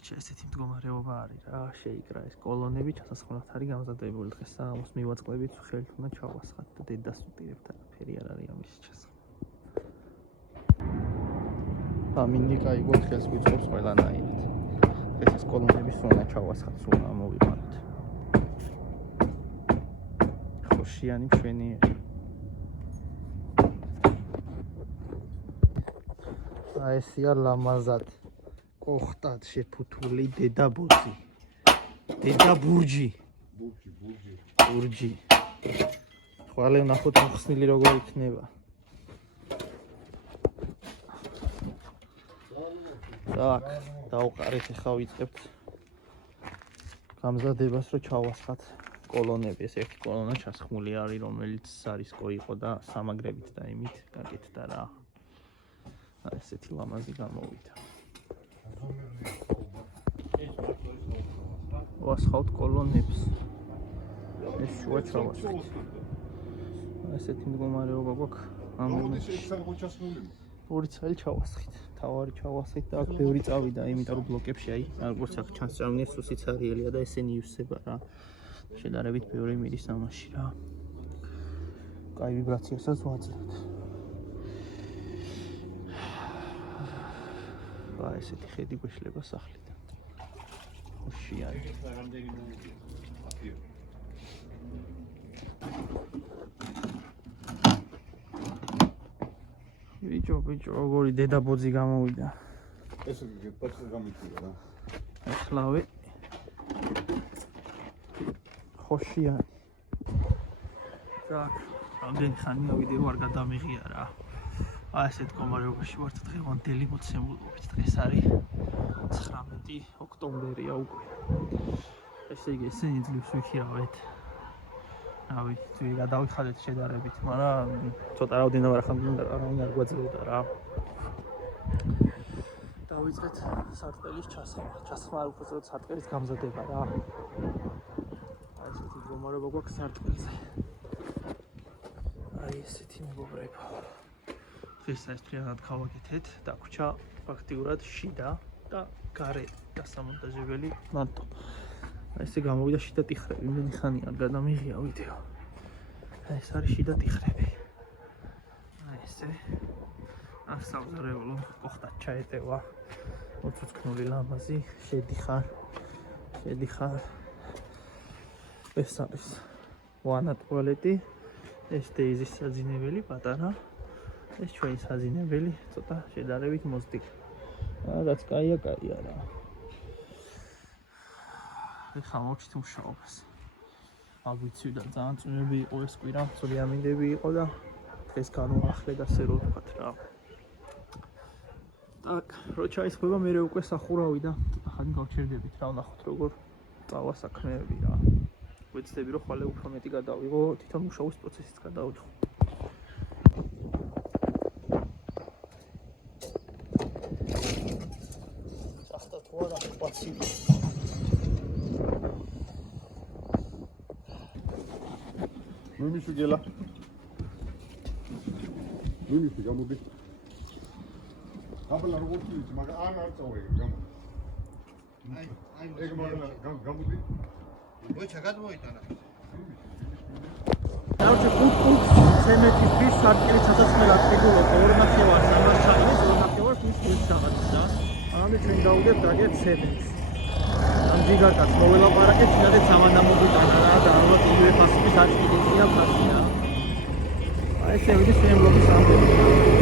Короче, ესეთი მდგომარეობა არის რა, შეიკრა ეს კოლონები, ჩასასხმელად არის გამზადებული დღეს საღამოს მივაწყლებით, ხელით უნდა ჩავასხათ და დედას ვტირებთ, არაფერი არ არის ამის შესახებ. ამინიკა იგო ხელს გვიწყობს ყველანაირად. დღეს ეს კოლონები სულ უნდა ჩავასხათ, სულ უნდა მოვიყვანოთ. ხოშიანი მშვენიერი. ესია ლამაზად. Cohtat შეფუთული დედა ბოძი. დედა ბურჯი. ბურჯი. ხვალე ვნახოთ მოხსნილი როგორ იქნება. Так, დავყარეთ ახლა ვიწყებთ გამზადებას რომ ჩავასხათ კოლონები. ეს ერთი კოლონა ჩასხმული არის, რომელიც სარისკო იყო და სამაგრებით და იმით გაკეთდა რა. ესეთი ლამაზი გამოვიდა. ვასხავთ კოლონებს. ეს შუა ჩავასხეთ. ესეთი მდგომარეობა გვაქვს ამ მომენტში. ორი წელი ჩავასხით. თავარი ჩავასხით და აქ ბევრი წავიდა, იმიტომ რომ ბლოკებში აი, როგორც აქ ჩანს წავნეს სუციცარიელია და ესენი იუსება რა. შედარებით ბევრი მიდის ამაში რა. კაი ვიბრაციასაც ვაძლევთ. ესეთი ხედი გვეშლება სახლიდან. ხოშიანი. ბიჭო, როგორი დედა ბოძი გამოვიდა. ეს პაჭი გამიწია რა. ახლავე. ხოშიანი. так, ამდენი ხანია ვიდეო არ გადამიღია რა. ასეთ მდგომარეობაში ვართ დღევანდელი მოცემულობით. დღეს არის 19 ოქტომბერია უკვე. ესე იგი ესენი ძლივს ვიქირავეთ. რავი, თვი გადავიხადეთ შედარებით, მაგრამ ცოტა რაოდენობა რა ხანდა არ გვაძლევდა რა. დავიწყეთ სარტყელის ჩასხმა. ჩასხმა არ უბრალოდ სარტყელის გამზადება რა. ესეთი მდგომარეობა გვაქვს სარტყელზე. აი ესეთი მეგობრებო. დღეს ეს ფრიანად გავაკეთეთ, დაგვრჩა ფაქტიურად შიდა და გარე დასამონტაჟებელი მანტო. ესე გამოვიდა შიდა ტიხრები, იმდენი ხანი არ გადამიღია ვიდეო. ეს არის შიდა ტიხრები. აი ესე. ასავზარეულო კოხტად ჩაეტევა. მოცუცქნული ლამაზი, შედიხარ. ეს არის ვანა ტუალეტი, ეს დეიზის საძინებელი პატარა. ეს ჩვენი საძინებელი, ცოტა შედარებით მოზრდილი. რაც კაია რა. ეხლა მოვჩით მუშაობას. აგვიცივდა ძალიან წვიმები იყო ეს კვირა, ცოლიამინდები იყო და დღეს განვაახლე და ასე რო ვთქვათ რა. так, რო ჩაისხება მე უკვე სახურავი და ცოტა ხანი გავჩერდებით რა, ვნახოთ როგორ წავა საქმეები რა. ვეცდები რომ ხვალე უფრო მეტი გადავიღო, თვითონ მუშაობის პროცესიც გადავიღო. მიმიში გელა. მიმიში გამოდი. აბლა როგორ თვითონ, მაგრამ არ წავეი გამო. ეგ მაგრამ გამოდი. ბოჭა გადმოიტანა. დავჭე კუქ ცემენტის სარტყელის ჩასასხმელად ეგულობ 2 ნახევარს ამას ჩაიგდეს 2 ნახევარს ის გულშავად და ამამდე ჩვენ დავუდგებთ რაკეთ ცემენტს. ამ ჯიგაკას მოველაპარაკეთ შინადე სამანდამობიტანა რა და ალბათ იგივე ფასის არც კიდეცია ფასია. აი ესე ვიდი ჩვენ ბლოგის ამდენი.